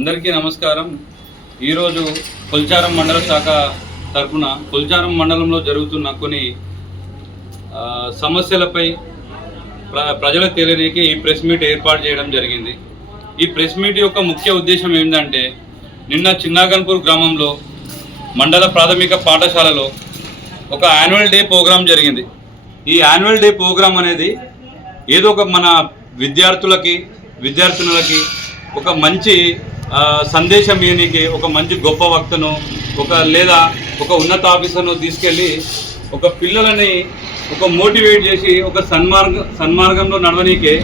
అందరికీ నమస్కారం. ఈరోజు కొల్చారం మండల శాఖ తరఫున కొల్చారం మండలంలో జరుగుతున్న కొన్ని సమస్యలపై ప్రజలకు తెలియడానికి ఈ ప్రెస్ మీట్ ఏర్పాటు చేయడం జరిగింది. ఈ ప్రెస్ మీట్ యొక్క ముఖ్య ఉద్దేశం ఏంటంటే, నిన్న చిన్నాగన్పూర్ గ్రామంలో మండల ప్రాథమిక పాఠశాలలో ఒక యాన్యువల్ డే ప్రోగ్రాం జరిగింది. ఈ యాన్యువల్ డే ప్రోగ్రాం అనేది ఏదో ఒక మన విద్యార్థులకి ఒక మంచి సందేశం ఇవ్వడానికి ఒక మంచి గొప్ప వక్తను లేదా ఒక ఉన్నత ఆఫీసర్ను తీసుకెళ్ళి ఒక పిల్లలని ఒక మోటివేట్ చేసి ఒక సన్మార్గంలో నడవనీకే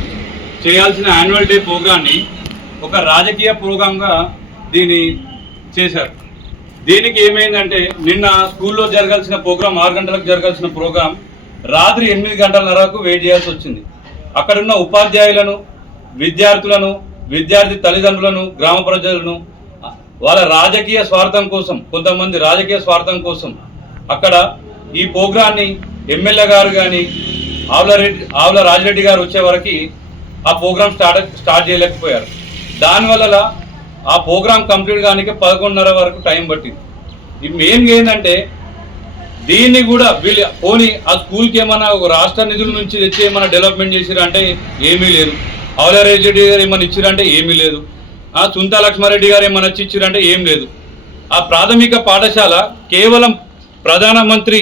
చేయాల్సిన యాన్యువల్ డే ప్రోగ్రాన్ని ఒక రాజకీయ ప్రోగ్రాంగా దీన్ని చేశారు. దీనికి ఏమైందంటే, నిన్న స్కూల్లో జరగాల్సిన ప్రోగ్రాం 6 గంటలకు జరగాల్సిన ప్రోగ్రాం రాత్రి 8 గంటలన్నరకు వెయిట్ చేయాల్సి వచ్చింది. అక్కడున్న ఉపాధ్యాయులను, విద్యార్థులను, విద్యార్థి తల్లిదండ్రులను, గ్రామ ప్రజలను వాళ్ళ రాజకీయ స్వార్థం కోసం, కొంతమంది రాజకీయ స్వార్థం కోసం అక్కడ ఈ ప్రోగ్రాన్ని ఎమ్మెల్యే గారు కానీ ఆవుల రాజిరెడ్డి గారు వచ్చే వరకు ఆ ప్రోగ్రాం స్టార్ట్ చేయలేకపోయారు. దానివల్ల ఆ ప్రోగ్రాం కంప్లీట్ కానికి 11:30 వరకు టైం పట్టింది. ఈ మెయిన్గా ఏంటంటే, దీన్ని కూడా వీళ్ళు పోనీ ఆ స్కూల్కి ఏమైనా ఒక రాష్ట్ర నిధుల నుంచి తెచ్చి ఏమైనా డెవలప్మెంట్ చేసిరంటే ఏమీ లేదు. ఆవుల రాజిరెడ్డి గారు ఏమైనా ఇచ్చిరంటే ఏమీ లేదు. సుంతా లక్ష్మారెడ్డి గారు ఏమైనా ఇచ్చిరంటే ఏం లేదు. ఆ ప్రాథమిక పాఠశాల కేవలం ప్రధానమంత్రి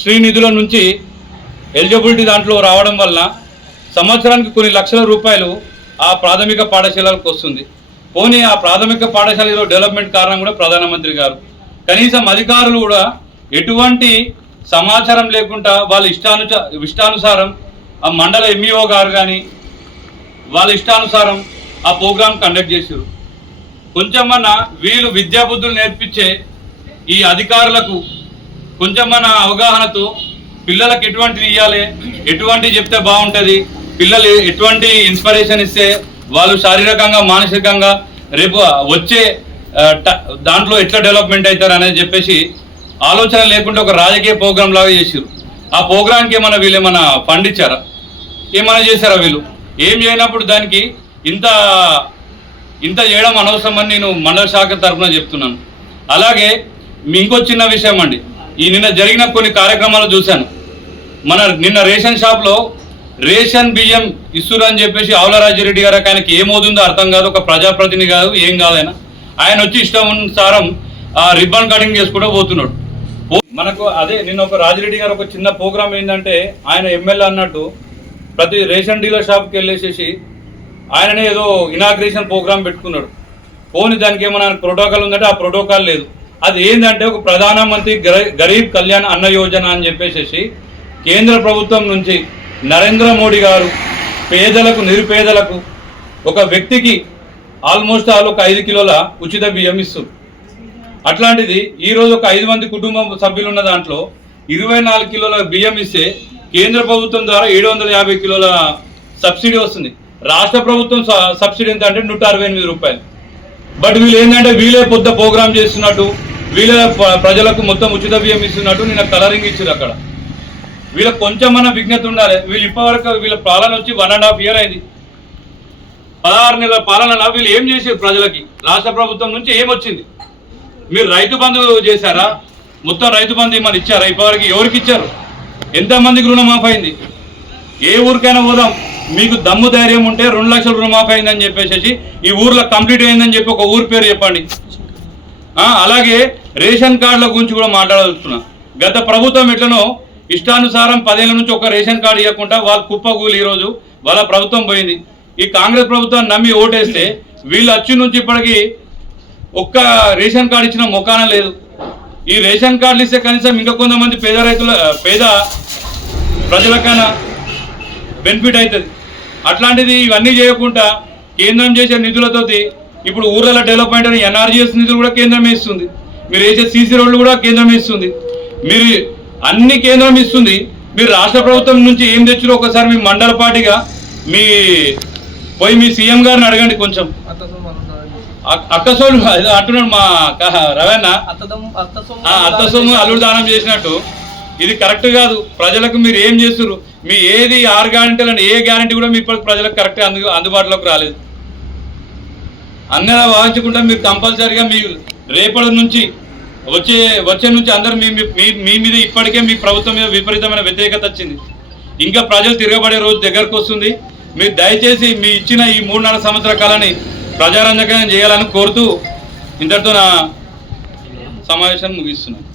శ్రీ నిధుల నుంచి ఎలిజిబిలిటీ దాంట్లో రావడం వలన సంవత్సరానికి కొన్ని లక్షల రూపాయలు ఆ ప్రాథమిక పాఠశాలకు వస్తుంది. పోనీ ఆ ప్రాథమిక పాఠశాలలో డెవలప్మెంట్ కారణం కూడా ప్రధానమంత్రి గారు. కనీసం అధికారులు కూడా ఎటువంటి సమాచారం లేకుండా వాళ్ళ ఇష్టానుసారం ఆ మండల ఎంఈఓ గారు కానీ వాళ్ళ ఇష్టానుసారం ఆ ప్రోగ్రాం కండక్ట్ చేశారు. కొంచెమన్నా వీళ్ళు విద్యాబుద్ధులు నేర్పించే ఈ అధికారులకు కొంచెమన్నా అవగాహనతో పిల్లలకు ఎటువంటిది ఇవ్వాలి, ఎటువంటి చెప్తే బాగుంటుంది, పిల్లలు ఎటువంటి ఇన్స్పిరేషన్ ఇస్తే వాళ్ళు శారీరకంగా మానసికంగా రేపు వచ్చే దాంట్లో ఎట్లా డెవలప్మెంట్ అవుతారు అనేది చెప్పేసి ఆలోచన లేకుండా ఒక రాజకీయ ప్రోగ్రాం లాగా చేశారు. ఆ ప్రోగ్రాంకి వీళ్ళు ఏమైనా ఫండ్ ఇచ్చారా, ఏమైనా చేశారా? వీళ్ళు ఏం చేయనప్పుడు దానికి ఇంత చేయడం అనవసరమని నేను మండల శాఖ తరఫున చెప్తున్నాను. అలాగే ఇంకో చిన్న విషయం అండి, ఈ నిన్న జరిగిన కొన్ని కార్యక్రమాలు చూశాను. నిన్న రేషన్ షాప్లో రేషన్ బియ్యం ఇస్తురు అని చెప్పేసి ఆవుల రాజిరెడ్డి గారు, ఆయనకి ఏమవుతుందో అర్థం కాదు, ఒక ప్రజాప్రతినిధి కాదు, ఏం కాదు. ఆయన వచ్చి ఇష్టానుసారం రిబ్బన్ కటింగ్ చేసుకుంటూ పోతున్నాడు. మనకు అదే నిన్న ఒక రాజిరెడ్డి గారు ఒక చిన్న ప్రోగ్రాం ఏంటంటే, ఆయన ఎమ్మెల్యే అన్నట్టు ప్రతి రేషన్ డీలర్ షాప్కి వెళ్ళేసేసి ఆయననే ఏదో ఇనాగ్రేషన్ ప్రోగ్రాం పెట్టుకున్నాడు. పోనీ దానికి ఏమైనా ప్రోటోకాల్ ఉందంటే ఆ ప్రోటోకాల్ లేదు. అది ఏంటంటే, ఒక ప్రధానమంత్రి గరీబ్ కళ్యాణ్ అన్న యోజన అని చెప్పేసి కేంద్ర ప్రభుత్వం నుంచి నరేంద్ర మోడీ గారు పేదలకు, నిరుపేదలకు ఒక వ్యక్తికి ఆల్మోస్ట్ ఒక 5 కిలోల ఉచిత బియ్యం ఇస్తుంది. అట్లాంటిది ఈరోజు ఒక 5 మంది కుటుంబ సభ్యులు ఉన్న దాంట్లో 24 కిలోల బియ్యం ఇస్తే కేంద్ర ప్రభుత్వం ద్వారా 750 కిలోల సబ్సిడీ వస్తుంది. రాష్ట్ర ప్రభుత్వం సబ్సిడీ ఎంత అంటే 168 రూపాయలు. బట్ వీళ్ళు ఏంటంటే, వీళ్ళే పొద్దు ప్రోగ్రామ్ చేస్తున్నట్టు, వీళ్ళ ప్రజలకు మొత్తం ఉచిత బియ్యం ఇస్తున్నట్టు నిన్న కలరింగ్ ఇచ్చారు. అక్కడ వీళ్ళకి కొంచెమన్నా విజ్ఞత ఉండాలి. వీళ్ళు ఇప్పటివరకు వీళ్ళ పాలన వచ్చి 1.5 year అయింది. 16 నెలల పాలనలో వీళ్ళు ఏం చేశారు? ప్రజలకి రాష్ట్ర ప్రభుత్వం నుంచి ఏమొచ్చింది? మీరు రైతు బంధు చేశారా? మొత్తం రైతు బంధు ఏమని ఇచ్చారా? ఇప్పటివరకు ఎవరికి ఇచ్చారు? ఎంతమందికి రుణమాఫీ అయింది? ఏ ఊరికైనా పోదాం, మీకు దమ్ము ధైర్యం ఉంటే 2 లక్షల రుణమాఫీ అయిందని చెప్పేసి ఈ ఊర్లో కంప్లీట్ అయిందని చెప్పి ఒక ఊరి పేరు చెప్పండి. అలాగే రేషన్ కార్డుల గురించి కూడా మాట్లాడుతున్నా. గత ప్రభుత్వం ఎట్లనో ఇష్టానుసారం 10 ఏళ్ళ నుంచి ఒక రేషన్ కార్డు ఇవ్వకుండా వాళ్ళు కుప్పగూలి ఈరోజు వాళ్ళ ప్రభుత్వం పోయింది. ఈ కాంగ్రెస్ ప్రభుత్వాన్ని నమ్మి ఓటేస్తే వీళ్ళు వచ్చి నుంచి ఇప్పటికీ ఒక్క రేషన్ కార్డు ఇచ్చిన మొకాన లేదు. ఈ రేషన్ కార్డులు ఇస్తే కనీసం ఇంకా కొంతమంది పేద ప్రజలకైనా బెనిఫిట్ అవుతుంది. అట్లాంటిది ఇవన్నీ చేయకుండా కేంద్రం చేసే నిధులతో ఇప్పుడు ఊర్ల డెవలప్మెంట్ అని ఎన్ఆర్జీఎస్ నిధులు కూడా కేంద్రమే ఇస్తుంది. మీరు వేసే సీసీ రోడ్లు కూడా కేంద్రమే ఇస్తుంది. మీరు అన్ని కేంద్రం ఇస్తుంది. మీరు రాష్ట్ర ప్రభుత్వం నుంచి ఏం తెచ్చారో ఒకసారి మీ మండల పార్టీగా పోయి మీ సీఎం గారిని అడగండి. కొంచెం అక్కసోలు అంటున్నాడు మా రవణ, అత్త సొమ్ము అల్లుడు దానం చేసినట్టు. ఇది కరెక్ట్ కాదు. ప్రజలకు మీరు ఏం చేస్తున్నారు? మీ ఏది 6 గ్యారెంటీలను ఏ గ్యారెంటీ కూడా మీ ప్రజలకు కరెక్ట్ అందుబాటులోకి రాలేదు. అన్నలా భావించుకుంటే మీరు కంపల్సరీగా మీ రేపటి నుంచి వచ్చే నుంచి అందరూ మీ మీద ఇప్పటికే మీ ప్రభుత్వం మీద విపరీతమైన వ్యతిరేకత వచ్చింది. ఇంకా ప్రజలు తిరగబడే రోజు దగ్గరకు వస్తుంది. మీరు దయచేసి మీ ఇచ్చిన ఈ 3.5 సంవత్సరాల కాలాన్ని ప్రజారంజకంగా చేయాలని కోరుతూ ఇంతటితో నా సమావేశాన్ని ముగిస్తున్నాను.